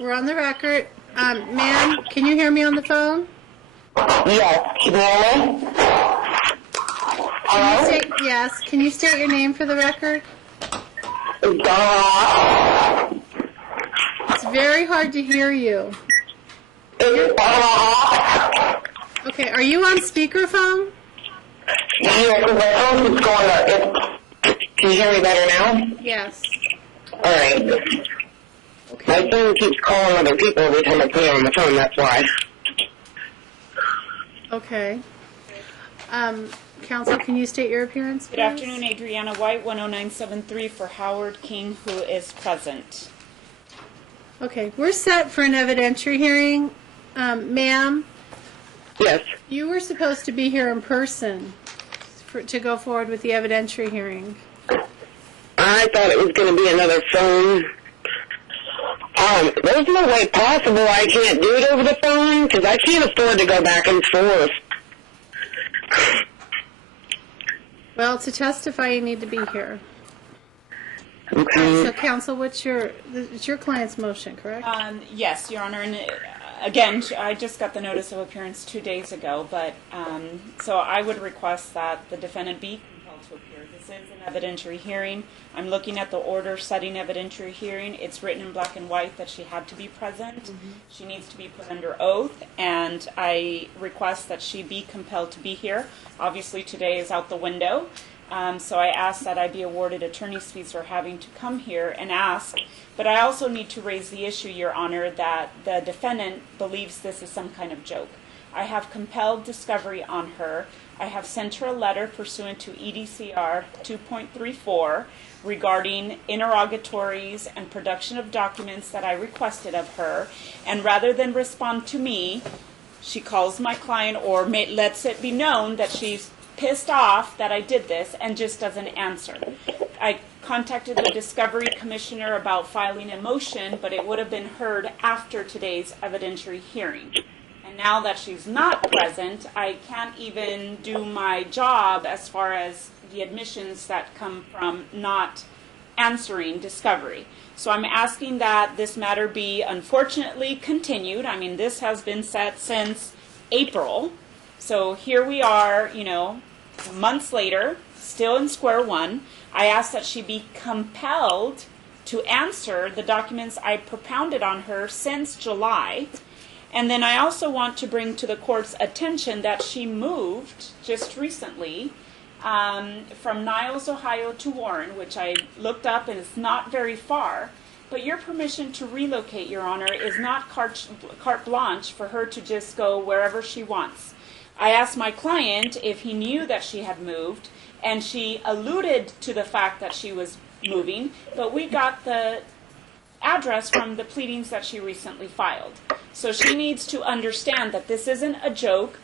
We're on the record. Ma'am, can you hear me on the phone? Yes. Can you hear me? Hello? Yes. Can you state your name for the record? It's very hard to hear you. Okay, are you on speakerphone? Yeah, because my phone is going up. Can you hear me better now? Yes. All right. Okay. My phone keeps calling other people every time I put it on the phone, that's why. Okay. Counsel, can you state your appearance, please? Good afternoon, Adriana White, 10973 for Howard King, who is present. Okay, we're set for an evidentiary hearing. Ma'am? Yes. You were supposed to be here in person to go forward with the evidentiary hearing. I thought it was going to be another phone. There's no way possible I can't do it over the phone, because I can't afford to go back and forth. Well, to testify, you need to be here. Okay. So, counsel, it's your client's motion, correct? Yes, Your Honor, and again, I just got the notice of appearance 2 days ago, but so I would request that the defendant be compelled to appear. This is an evidentiary hearing. I'm looking at the order setting evidentiary hearing. It's written in black and white that she had to be present. Mm-hmm. She needs to be put under oath, and I request that she be compelled to be here. Obviously, today is out the window. So I ask that I be awarded attorney's fees for having to come here and ask. But I also need to raise the issue, Your Honor, that the defendant believes this is some kind of joke. I have compelled discovery on her. I have sent her a letter pursuant to EDCR 2.34 regarding interrogatories and production of documents that I requested of her. And rather than respond to me, she calls my client or lets it be known that she's pissed off that I did this and just doesn't answer. I contacted the discovery commissioner about filing a motion, but it would have been heard after today's evidentiary hearing. And now that she's not present, I can't even do my job as far as the admissions that come from not answering discovery. So I'm asking that this matter be unfortunately continued. I mean, this has been set since April. So here we are, months later, still in square one. I ask that she be compelled to answer the documents I propounded on her since July. And then I also want to bring to the court's attention that she moved just recently from Niles, Ohio to Warren, which I looked up and it's not very far. But your permission to relocate, Your Honor, is not carte blanche for her to just go wherever she wants. I asked my client if he knew that she had moved, and she alluded to the fact that she was moving, but we got the address from the pleadings that she recently filed. So she needs to understand that this isn't a joke.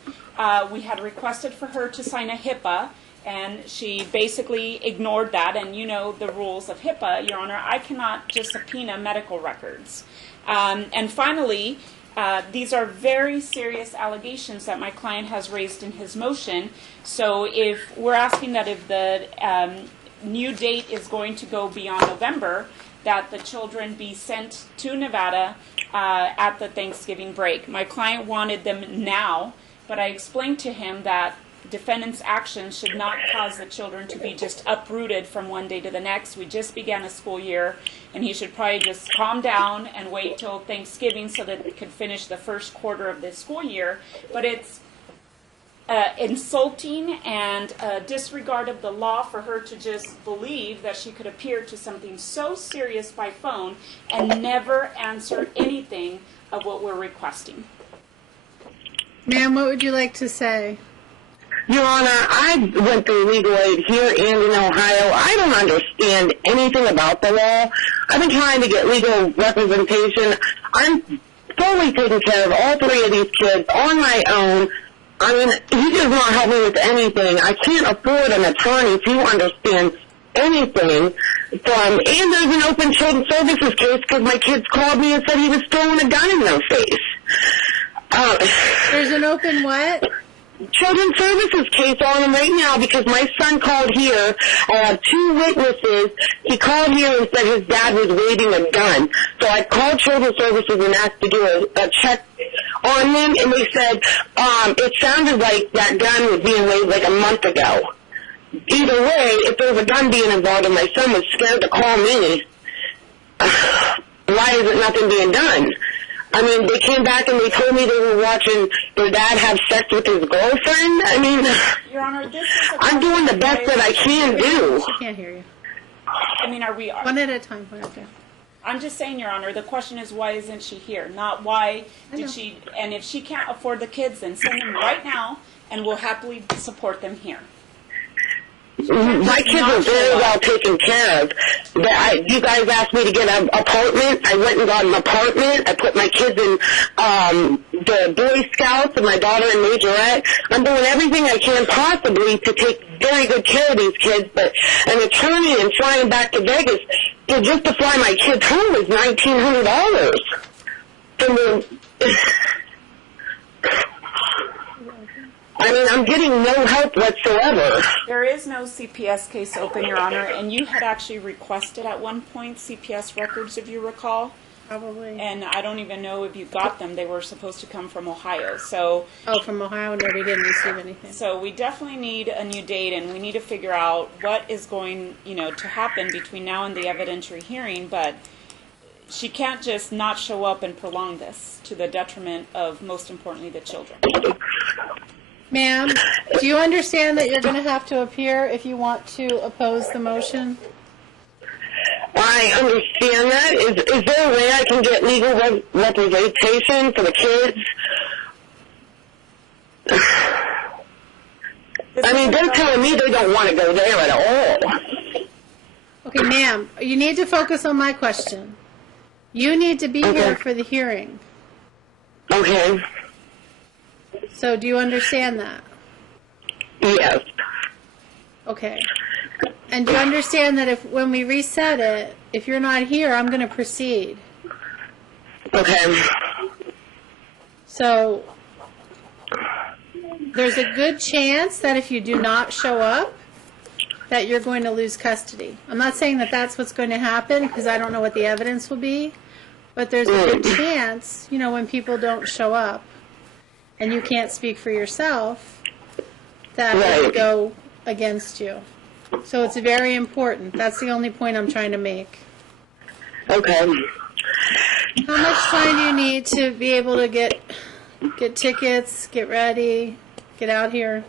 We had requested for her to sign a HIPAA, and she basically ignored that, and you know the rules of HIPAA, Your Honor. I cannot just subpoena medical records. And finally, these are very serious allegations that my client has raised in his motion. So if we're asking that if the new date is going to go beyond November, that the children be sent to Nevada at the Thanksgiving break. My client wanted them now, but I explained to him that defendant's actions should not cause the children to be just uprooted from one day to the next. We just began a school year, and he should probably just calm down and wait till Thanksgiving so that it could finish the first quarter of this school year. But it's insulting and disregard of the law for her to just believe that she could appear to something so serious by phone and never answer anything of what we're requesting. Ma'am, what would you like to say? Your Honor, I went through legal aid here and in Ohio. I don't understand anything about the law. I've been trying to get legal representation. I'm fully taking care of all three of these kids on my own. I mean, he does not help me with anything. I can't afford an attorney to understand anything from, and there's an open child services case because my kids called me and said he was throwing a gun in their face. There's an open what? Children's Services case on him right now because my son called here. I have 2 witnesses. He called here and said his dad was waving a gun. So I called Children's Services and asked to do a check on him, and they said it sounded like that gun was being waved like a month ago. Either way, if there was a gun being involved and my son was scared to call me, why isn't nothing being done? I mean, they came back and they told me they were watching their dad have sex with his girlfriend. I mean, Your Honor, this is I'm doing the best that I can do. She can't hear you. I mean, are we... One at a time. One at a time. I'm just saying, Your Honor, the question is why isn't she here? Not why did she... And if she can't afford the kids, then send them right now, and we'll happily support them here. My kids are very well taken care of. You guys asked me to get an apartment. I went and got an apartment. I put my kids in the Boy Scouts and my daughter in majorette. I'm doing everything I can possibly to take very good care of these kids, but an attorney and flying back to Vegas just to fly my kids home is $1,900. I mean, I'm getting no help whatsoever. There is no CPS case open, Your Honor, and you had actually requested at one point CPS records, if you recall. Probably. And I don't even know if you got them. They were supposed to come from Ohio. So. Oh, from Ohio? No, we didn't receive anything. So we definitely need a new date, and we need to figure out what is going, to happen between now and the evidentiary hearing. But she can't just not show up and prolong this to the detriment of, most importantly, the children. Ma'am, do you understand that you're going to have to appear if you want to oppose the motion? I understand that. Is there a way I can get legal representation for the kids? I mean, they're telling me they don't want to go there at all. Okay, ma'am, you need to focus on my question. You need to be here for the hearing. Okay. So do you understand that? Yes. Okay. And do you understand that when we reset it, if you're not here, I'm going to proceed? Okay. So there's a good chance that if you do not show up, that you're going to lose custody. I'm not saying that that's what's going to happen because I don't know what the evidence will be, but there's a good chance, when people don't show up and you can't speak for yourself, that it would go against you. So it's very important. That's the only point I'm trying to make. Okay. How much time do you need to be able to get tickets, get ready, get out here?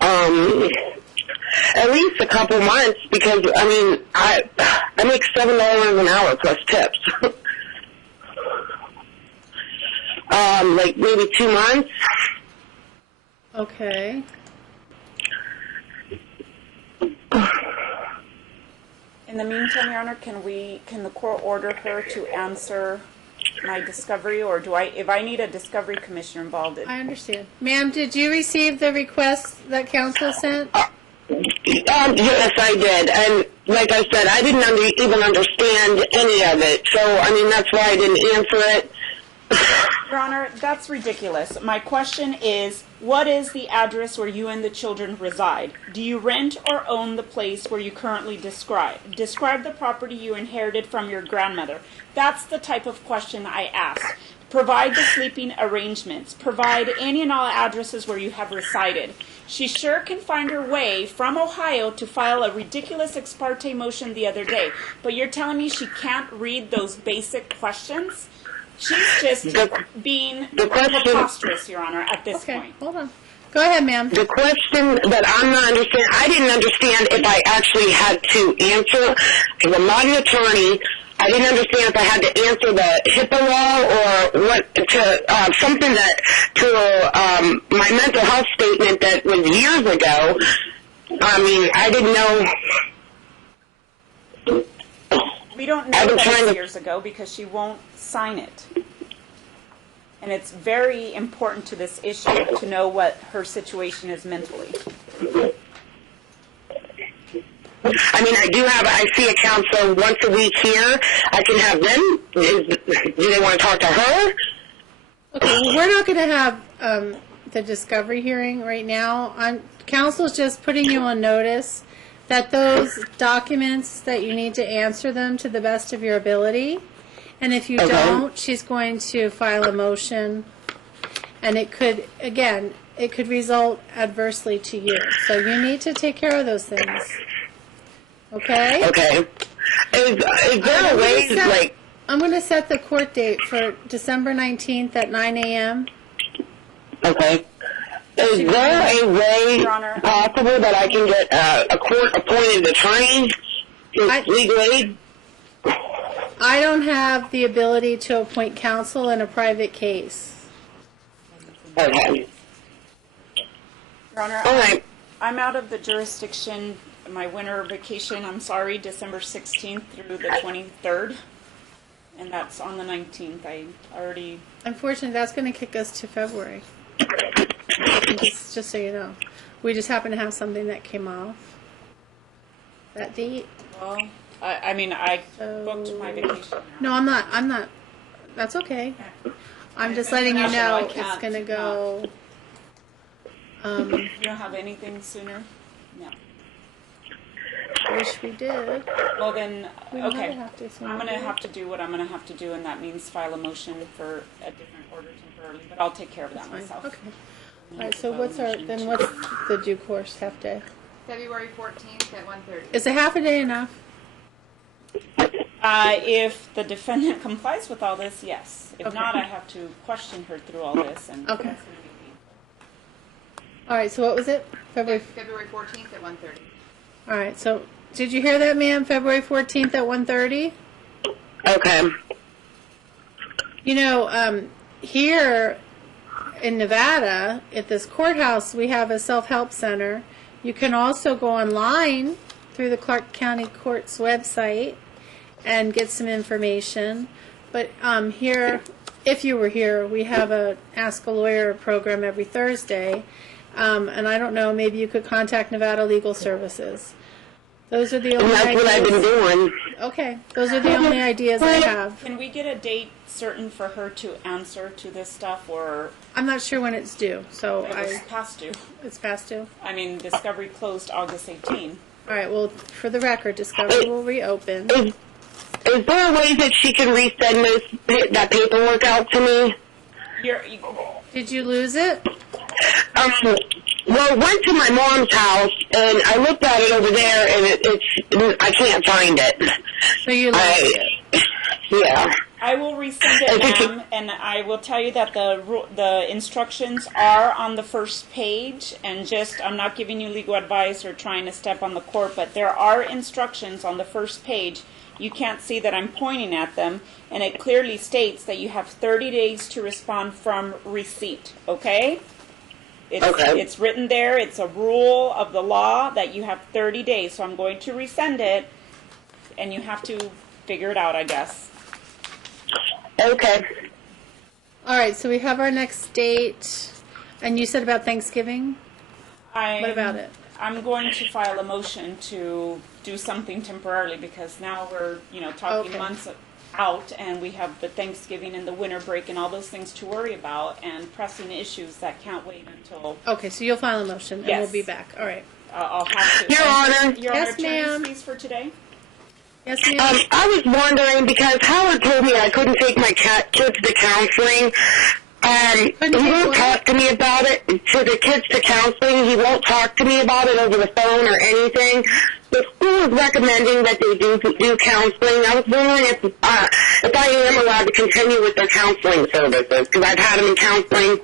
At least a couple months because I make $7 an hour plus tips. Like maybe 2 months. Okay. In the meantime, Your Honor, can the court order her to answer my discovery, or if I need a discovery commissioner involved? I understand. Ma'am, did you receive the request that counsel sent? Yes, I did. And like I said, I didn't even understand any of it. So, that's why I didn't answer it. Your Honor, that's ridiculous. My question is, what is the address where you and the children reside? Do you rent or own the place where you currently describe? Describe the property you inherited from your grandmother. That's the type of question I asked. Provide the sleeping arrangements. Provide any and all addresses where you have resided. She sure can find her way from Ohio to file a ridiculous ex parte motion the other day. But you're telling me she can't read those basic questions? She's just being preposterous, Your Honor, at this point. Okay, hold on. Go ahead, ma'am. The question that I'm not understanding, I didn't understand if I actually had to answer, because I'm not an attorney. I didn't understand if I had to answer the HIPAA law or what, something that, my mental health statement that was years ago. I didn't know. We don't know that it's years ago because she won't sign it. And it's very important to this issue to know what her situation is mentally. I see a counselor once a week here. I can have them. Do they want to talk to her? Okay, well, we're not going to have the discovery hearing right now. Counsel's just putting you on notice that those documents, that you need to answer them to the best of your ability. And if you don't, she's going to file a motion, and it could result adversely to you. So you need to take care of those things. Okay? Okay. Is there a way, like... I'm going to set the court date for December 19th at 9 a.m. Okay. Is there a way possible that I can get a court-appointed attorney for legal aid? I don't have the ability to appoint counsel in a private case. Okay. Your Honor, All right. I'm out of the jurisdiction, my winter vacation, I'm sorry, December 16th through the 23rd. And that's on the 19th. I already... Unfortunately, that's going to kick us to February. Just so you know. We just happen to have something that came off that date. Well, I booked my vacation. No, I'm not. That's okay. I'm just letting you know it's going to go... You don't have anything sooner? No. I wish we did. Well then, okay. I'm going to have have to do what I'm going to have to do, and that means file a motion for a different order temporarily, but I'll take care of that myself. Okay. All right, so what's the due course half day? February 14th at 1:30. Is a half a day enough? If the defendant complies with all this, yes. If not, I have to question her through all this. And okay. All right, so what was it? February 14th at 1:30. All right, so did you hear that, ma'am? February 14th at 1:30? Okay. You know, here in Nevada, at this courthouse, we have a self-help center. You can also go online through the Clark County Court's website and get some information. But here, if you were here, we have a Ask a Lawyer program every Thursday. And I don't know, maybe you could contact Nevada Legal Services. Those are the only ideas. That's what I've been doing. Okay, those are the only ideas I have. Can we get a date certain for her to answer to this stuff, or... I'm not sure when it's due, so it's past due. It's past due? I mean, Discovery closed August 18. All right, well, for the record, Discovery will reopen. Is there a way that she can resend that paperwork out to me? Did you lose it? Well, I went to my mom's house, and I looked at it over there, and I can't find it. So you lost it? Yeah. I will resend it, ma'am, and I will tell you that the instructions are on the first page, and I'm not giving you legal advice or trying to step on the court, but there are instructions on the first page. You can't see that I'm pointing at them, and it clearly states that you have 30 days to respond from receipt, okay? It's written there. It's a rule of the law that you have 30 days, so I'm going to resend it, and you have to figure it out, I guess. Okay. All right, so we have our next date, and you said about Thanksgiving? What about it? I'm going to file a motion to do something temporarily because now we're, talking months out, and we have the Thanksgiving and the winter break and all those things to worry about, and pressing issues that can't wait until... Okay, so you'll file a motion, and we'll be back. All right. I'll have to... Your Honor. Your Yes, Honor, ma'am. attorney's fees for today? Yes, ma'am. I was wondering, because Howard told me I couldn't take my kids to counseling. He won't talk to me about it, for the kids to counseling. He won't talk to me about it over the phone or anything. The school is recommending that they do counseling. I was wondering if I am allowed to continue with their counseling services, because I've had them in counseling,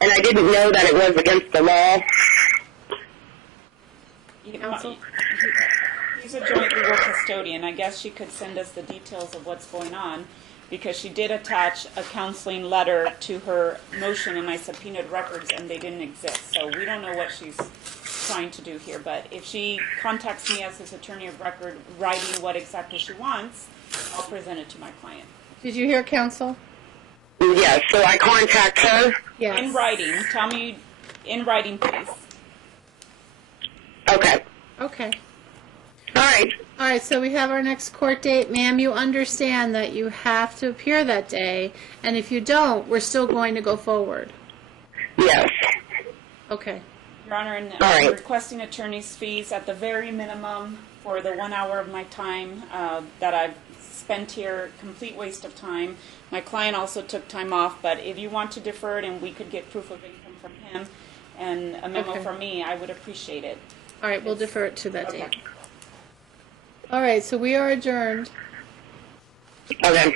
and I didn't know that it was against the law. Counsel? He's a joint legal custodian. I guess she could send us the details of what's going on, because she did attach a counseling letter to her motion, and I subpoenaed records, and they didn't exist. So we don't know what she's trying to do here. But if she contacts me as his attorney of record, writing what exactly she wants, I'll present it to my client. Did you hear counsel? Yes, so I contact her? Yes. In writing. Tell me in writing, please. Okay. Okay. All right. All right, so we have our next court date. Ma'am, you understand that you have to appear that day, and if you don't, we're still going to go forward. Yes. Okay. Your Honor, and All I'm right. requesting attorney's fees at the very minimum for the 1 hour of my time that I've spent here, complete waste of time. My client also took time off, but if you want to defer it and we could get proof of income from him and a memo Okay. from me, I would appreciate it. All right, we'll defer it to that Okay. date. All right, so we are adjourned. Okay.